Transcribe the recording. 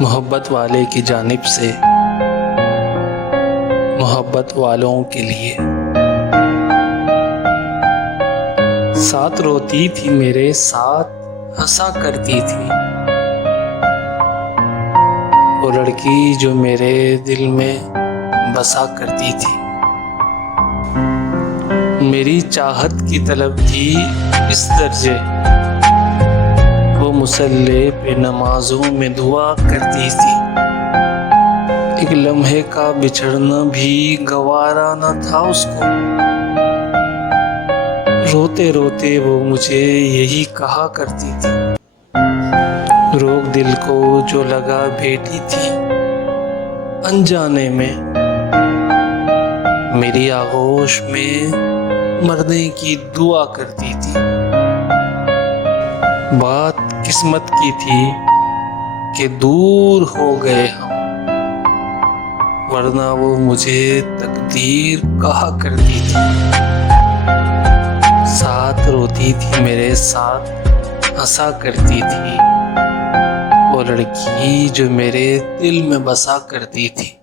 मोहब्बत वाले की जानिब से मोहब्बत वालों के लिए। साथ रोती थी मेरे साथ हंसा करती थी, वो लड़की जो मेरे दिल में बसा करती थी। मेरी चाहत की तलब थी इस दर्जे, वो मुसल्ले पे नमाजों में दुआ करती थी। एक लम्हे का बिछड़ना भी गवारा न था उसको, रोते रोते वो मुझे यही कहा करती थी। रोग दिल को जो लगा बैठी थी अनजाने में, मेरी आगोश में मरने की दुआ करती थी। बात किस्मत की थी कि दूर हो गए हम, वरना वो मुझे तकदीर कहा करती थी। साथ रोती थी मेरे साथ हंसा करती थी, वो लड़की जो मेरे दिल में बसा करती थी।